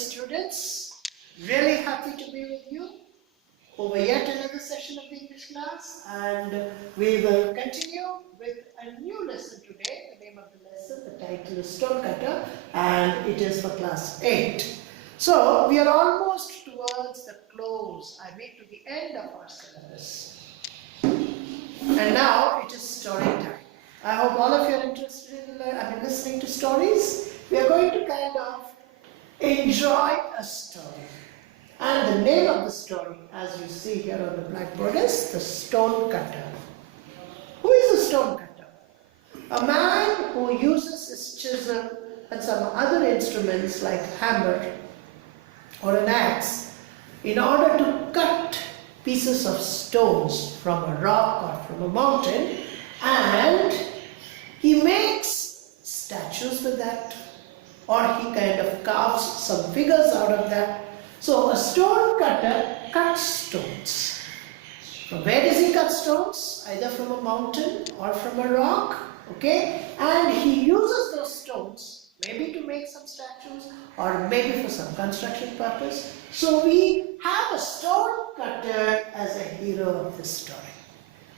students. Really happy to be with you over yet another session of the English class, and we will continue with a new lesson today. The name of the lesson, the title is Stonecutter, and it is for class 8. So we are almost towards the close, to the end of our syllabus. And now it is story time. I hope all of you are interested in listening to stories. We are going to kind of enjoy a story. And the name of the story, as you see here on the blackboard, is the Stonecutter. Who is a stonecutter? A man who uses his chisel and some other instruments like hammer or an axe in order to cut pieces of stones from a rock or from a mountain, and he makes statues with that, or he kind of carves some figures out of that. So a stone cutter cuts stones. From where does he cut stones? Either from a mountain or from a rock. Okay? And he uses those stones maybe to make some statues or maybe for some construction purpose. So we have a stone cutter as a hero of this story.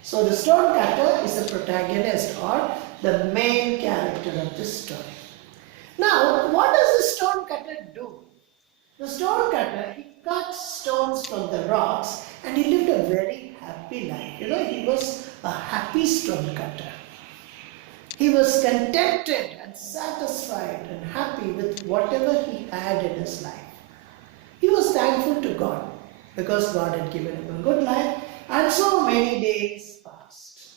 So the stone cutter is the protagonist or the main character of this story. Now, what does the stone cutter do? The stone cutter, he cuts stones from the rocks and he lived a very happy life. He was a happy stone cutter. He was contented and satisfied and happy with whatever he had in his life. He was thankful to God because God had given him a good life, and so many days passed.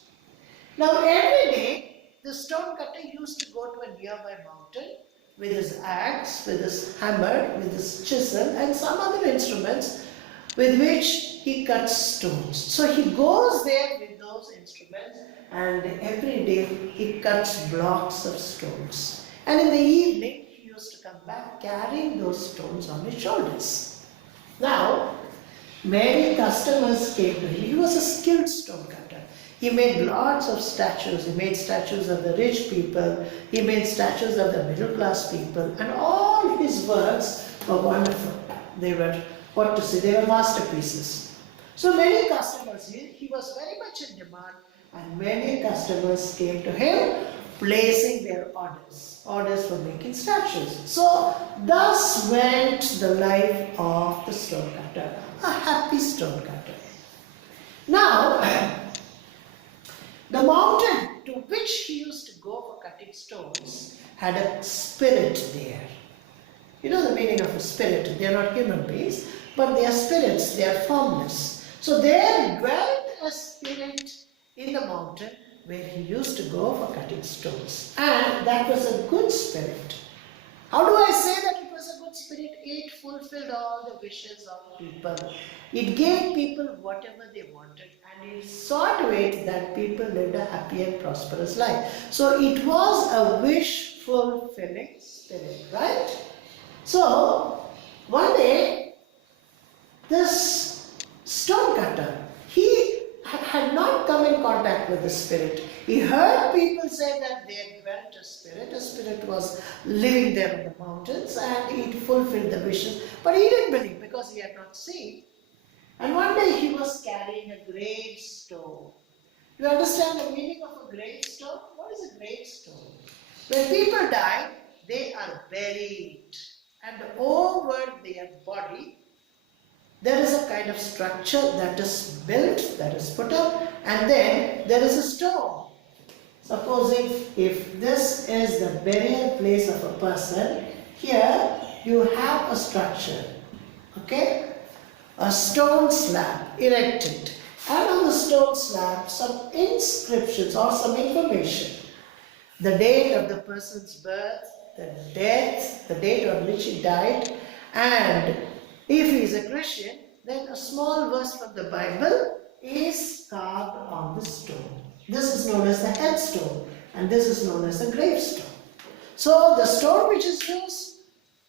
Now every day, the stone cutter used to go to a nearby mountain with his axe, with his hammer, with his chisel and some other instruments with which he cuts stones. So he goes there with those instruments and every day he cuts blocks of stones. And in the evening he used to come back carrying those stones on his shoulders. Now, many customers came to him. He was a skilled stone cutter. He made lots of statues. He made statues of the rich people. He made statues of the middle class people. And all his works were wonderful. They were, they were masterpieces. So many customers, he was very much in demand, and many customers came to him placing their orders for making statues. So thus went the life of the stonecutter, a happy stonecutter. Now, the mountain to which he used to go for cutting stones had a spirit there. You know the meaning of a spirit. They are not human beings, but they are spirits. They are formless. So there dwelt a spirit in the mountain where he used to go for cutting stones. And that was a good spirit. How do I say that it was a good spirit? It fulfilled all the wishes of people. It gave people whatever they wanted, and it saw to it that people lived a happy and prosperous life. So it was a wish fulfilling spirit, right? So one day, this stonecutter, he had not come in contact with the spirit. He heard people say that there dwelt a spirit was living there in the mountains, and it fulfilled the wishes, but he didn't believe because he had not seen. And one day he was carrying a gravestone. Do you understand the meaning of a gravestone? What is a gravestone? When people die, they are buried, and over their body there is a kind of structure that is built, that is put up, and then there is a stone. Supposing if this is the burial place of a person, here you have a structure, okay? A stone slab erected, and on the stone slab some inscriptions or some information. The date of the person's birth, the death, the date on which he died, and if he is a Christian, then a small verse from the Bible is carved on the stone. This is known as the headstone, and this is known as the gravestone. So the stone which is used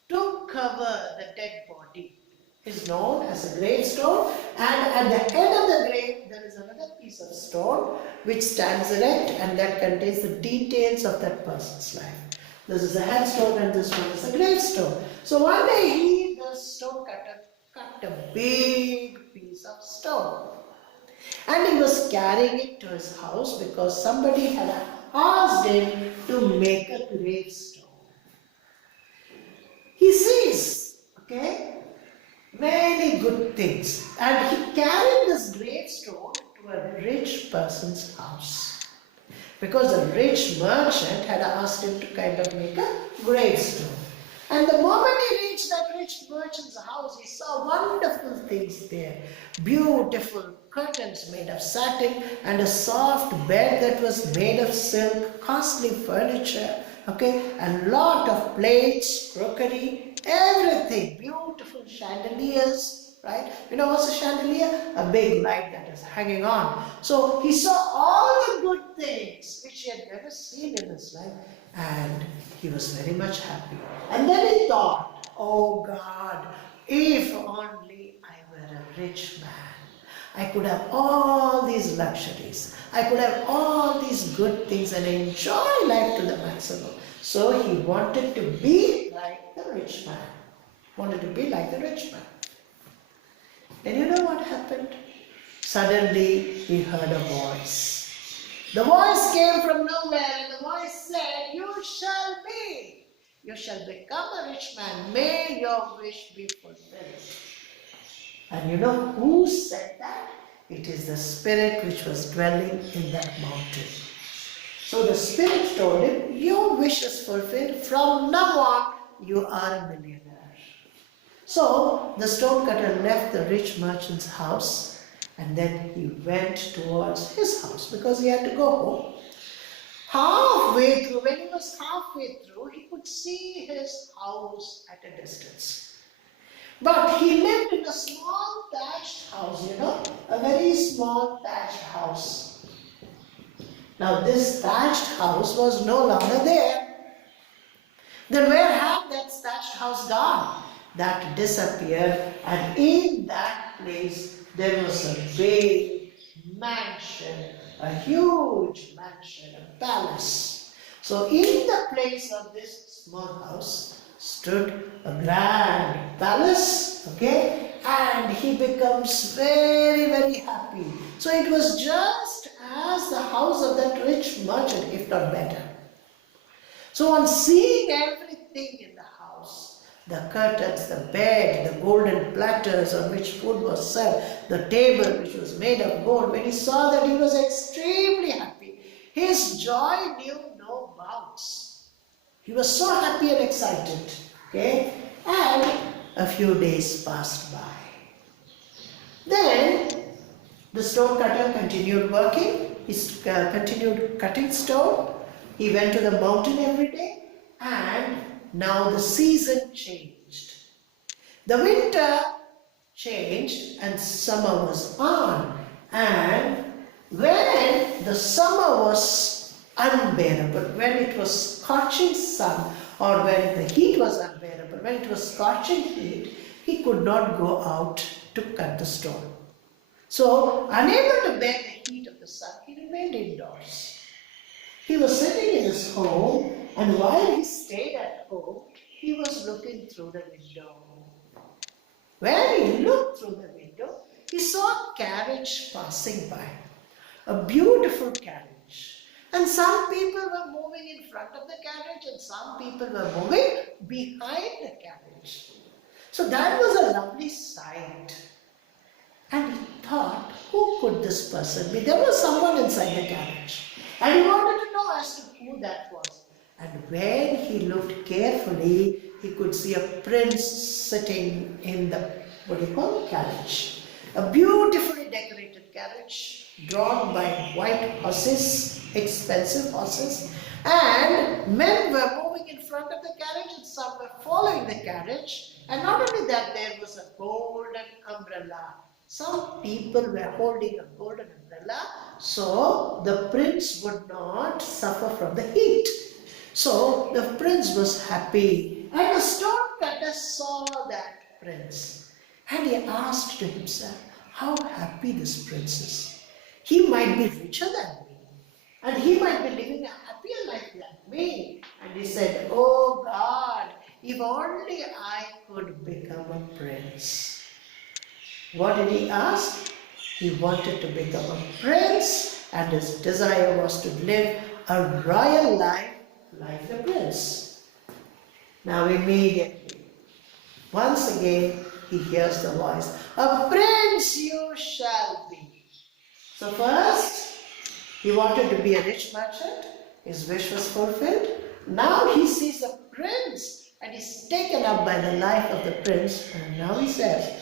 to cover the dead body is known as a gravestone, and at the head of the grave there is another piece of stone which stands erect, and that contains the details of that person's life. This is a headstone and this one is a gravestone. So one day he stonecutter cut a big piece of stone. And he was carrying it to his house because somebody had asked him to make a gravestone. He sees, okay, many good things. And he carried this gravestone to a rich person's house. Because a rich merchant had asked him to kind of make a gravestone. And the moment he reached that rich merchant's house, he saw wonderful things there. Beautiful curtains made of satin and a soft bed that was made of silk, costly furniture, okay, and lot of plates, crockery, everything, beautiful chandeliers, right? You know what's a chandelier? A big light that is hanging on. So he saw all the good things which he had never seen in his life, and he was very much happy. And then he thought, oh God, if only I were a rich man. I could have all these luxuries. I could have all these good things and enjoy life to the maximum. So he wanted to be like the rich man. Wanted to be like the rich man. And you know what happened? Suddenly he heard a voice. The voice came from nowhere and the voice said, you shall be. You shall become a rich man. May your wish be fulfilled. And you know who said that? It is the spirit which was dwelling in that mountain. So the spirit told him, your wish is fulfilled. From now on, you are a millionaire. So the stonecutter left the rich merchant's house and then he went towards his house because he had to go home. Halfway through, when he was halfway through, he could see his house at a distance. But he lived in a small thatched house, you know, a very small thatched house. Now this thatched house was no longer there. Then where had that thatched house gone? That disappeared, and in that place there was a big mansion, a huge mansion, a palace. So in the place of this small house stood a grand palace, okay, and he becomes very, very happy. So it was just as the house of that rich merchant, if not better. So on seeing everything in the house, the curtains, the bed, the golden platters on which food was served, the table which was made of gold, when he saw that, he was extremely happy. His joy knew no bounds. He was so happy and excited. Okay? And a few days passed by. Then the stonecutter continued working. He continued cutting stone. He went to the mountain every day, and now the season changed. The winter changed and summer was on. And when the summer was unbearable, when it was scorching sun, or when the heat was unbearable, when it was scorching heat, he could not go out to cut the stone. So, unable to bear the heat of the sun, he remained indoors. He was sitting in his home, and while he stayed at home, he was looking through the window. When he looked through the window, he saw a carriage passing by, a beautiful carriage. And some people were moving in front of the carriage and some people were moving behind the carriage. So that was a lovely sight. And he thought, who could this person be? There was someone inside the carriage. And he wanted to know as to who that was. And when he looked carefully, he could see a prince sitting in the, carriage. A beautifully decorated carriage drawn by white horses, expensive horses. And men were moving in front of the carriage and some were following the carriage. And not only that, there was a golden umbrella. Some people were holding a golden umbrella, so the prince would not suffer from the heat. So the prince was happy, and the stonecutter saw that prince, and he asked to himself, how happy this prince is. He might be richer than me, and he might be living a happier life than me. And he said, oh God, if only I could become a prince. What did he ask? He wanted to become a prince, and his desire was to live a royal life like the prince. Now immediately, once again, he hears the voice, "A prince you shall be." So first, he wanted to be a rich merchant. His wish was fulfilled. Now he sees a prince and he's taken up by the life of the prince. And now he says,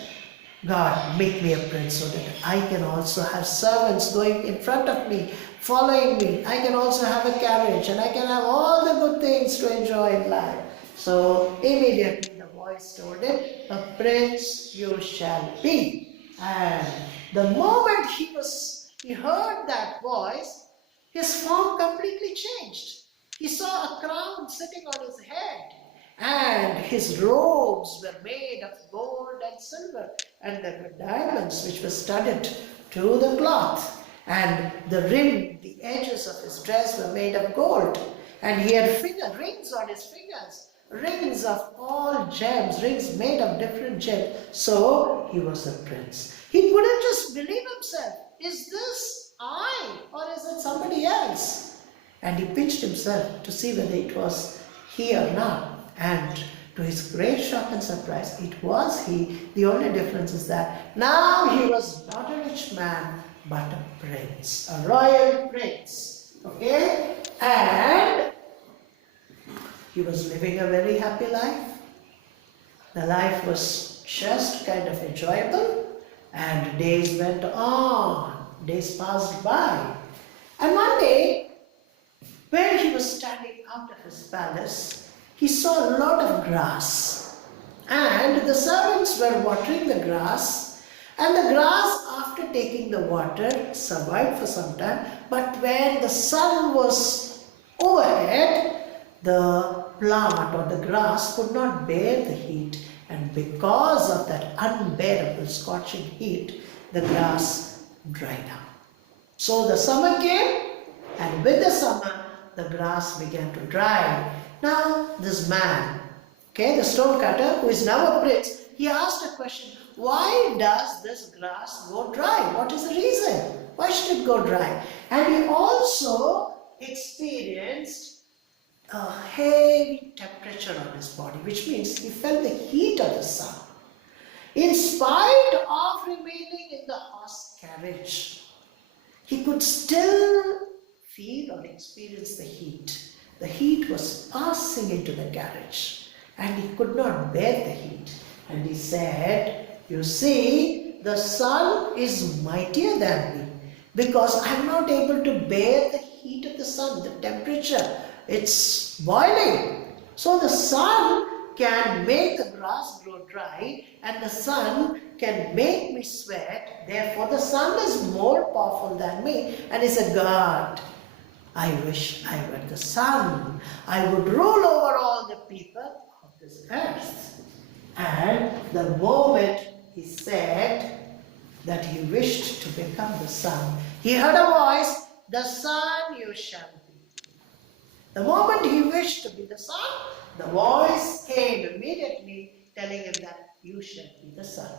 "God, make me a prince so that I can also have servants going in front of me, following me. I can also have a carriage and I can have all the good things to enjoy in life." So immediately the voice told him, "A prince you shall be." And the moment he heard that voice, his form completely changed. He saw a crown sitting on his head, and his robes were made of gold and silver, and there were diamonds which were studded to the cloth, and the edges of his dress were made of gold, and he had rings on his fingers, rings of all gems, rings made of different gems. So he was a prince. He couldn't just believe himself. Is this I, or is it somebody else? And he pinched himself to see whether it was he or not. And to his great shock and surprise, it was he. The only difference is that now he was not a rich man, but a prince, a royal prince. Okay? And he was living a very happy life. The life was just kind of enjoyable, and days went on, days passed by. And one day, when he was standing out of his palace, he saw a lot of grass, and the servants were watering the grass, and the grass, after taking the water, survived for some time, but when the sun was overhead, the plant or the grass could not bear the heat, and because of that unbearable scorching heat, the grass dried up. So the summer came, and with the summer, the grass began to dry. Now this man, the stonecutter, who is now a prince, he asked a question: why does this grass go dry? What is the reason? Why should it go dry? And he also experienced a heavy temperature on his body, which means he felt the heat of the sun. In spite of remaining in the horse carriage, he could still feel or experience the heat. The heat was passing into the carriage, and he could not bear the heat. And he said, "You see, the sun is mightier than me, because I am not able to bear the heat of the sun, the temperature. It's boiling. So the sun can make the grass grow dry, and the sun can make me sweat. Therefore, the sun is more powerful than me." And he said, "God, I wish I were the sun. I would rule over all the people of this earth." And the moment he said that he wished to become the sun, he heard a voice, "The sun you shall be." The moment he wished to be the sun, the voice came immediately telling him that you shall be the sun.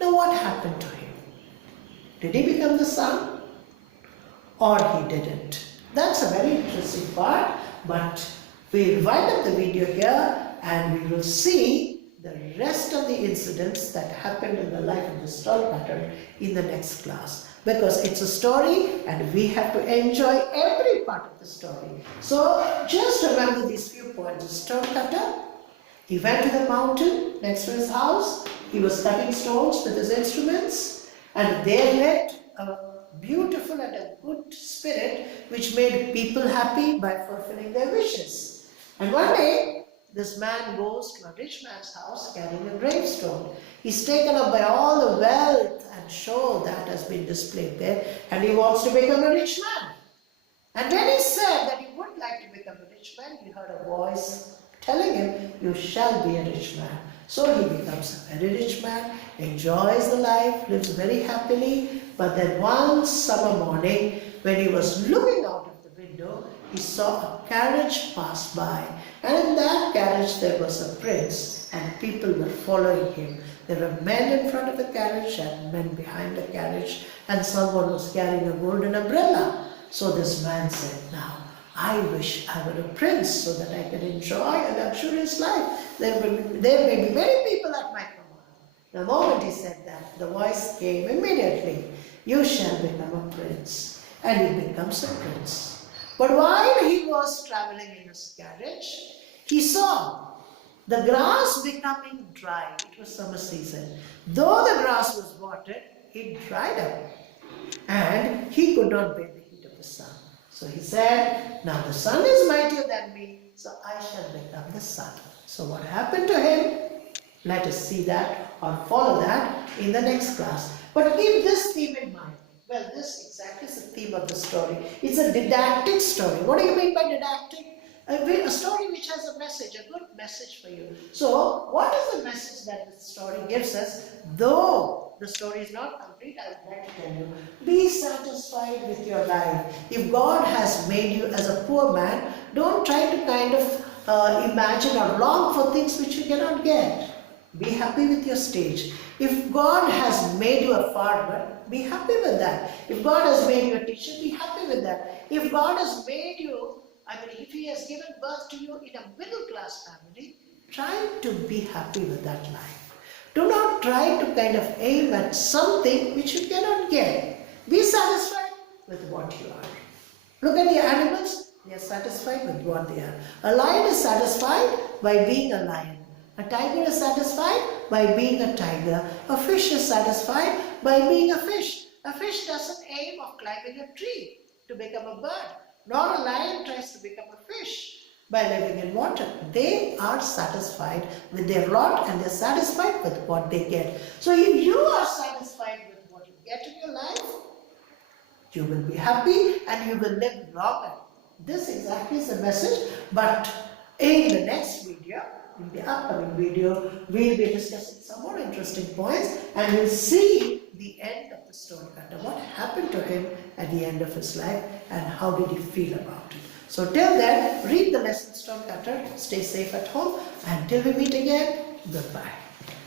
Now what happened to him? Did he become the sun? Or he didn't? That's a very interesting part, but we'll wind up the video here and we will see the rest of the incidents that happened in the life of the stonecutter in the next class. Because it's a story and we have to enjoy every part of the story. So just remember these few points. The stonecutter, he went to the mountain next to his house. He was cutting stones with his instruments, and there lived a beautiful and a good spirit which made people happy by fulfilling their wishes. And one day, this man goes to a rich man's house carrying a gravestone. He's taken up by all the wealth and show that has been displayed there, and he wants to become a rich man. And when he said that he would like to become a rich man, he heard a voice telling him, "You shall be a rich man." So he becomes a very rich man, enjoys the life, lives very happily. But then one summer morning, when he was looking out of the window, he saw a carriage pass by, and in that carriage there was a prince, and people were following him. There were men in front of the carriage and men behind the carriage, and someone was carrying a golden umbrella. So this man said, now, I wish I were a prince so that I can enjoy a luxurious life. There may be many people at my command. The moment he said that, the voice came immediately, you shall become a prince. And he becomes a prince. But while he was traveling in his carriage, he saw the grass becoming dry. It was summer season. Though the grass was watered, it dried up. And he could not bear the heat of the sun. So he said, now the sun is mightier than me, so I shall become the sun. So what happened to him? Let us see that or follow that in the next class. But keep this theme in mind. Well, this exactly is the theme of the story. It's a didactic story. What do you mean by didactic? A story which has a message, a good message for you. So, what is the message that this story gives us? Though the story is not complete, I would like to tell you, be satisfied with your life. If God has made you as a poor man, don't try to kind of imagine or long for things which you cannot get. Be happy with your stage. If God has made you a farmer, be happy with that. If God has made you a teacher, be happy with that. If God has made you, if He has given birth to you in a middle class family, try to be happy with that life. Do not try to kind of aim at something which you cannot get. Be satisfied with what you are. Look at the animals, they are satisfied with what they are. A lion is satisfied by being a lion. A tiger is satisfied by being a tiger. A fish is satisfied by being a fish. A fish doesn't aim of climbing a tree to become a bird, nor a lion tries to become a fish by living in water. They are satisfied with their lot and they're satisfied with what they get. So if you are satisfied with what you get in your life, you will be happy and you will live longer. This exactly is the message, but in the next video, in the upcoming video, we'll be discussing some more interesting points and we'll see the end of the stonecutter. What happened to him at the end of his life and how did he feel about it. So till then, read the lesson Stonecutter, stay safe at home, and till we meet again, goodbye.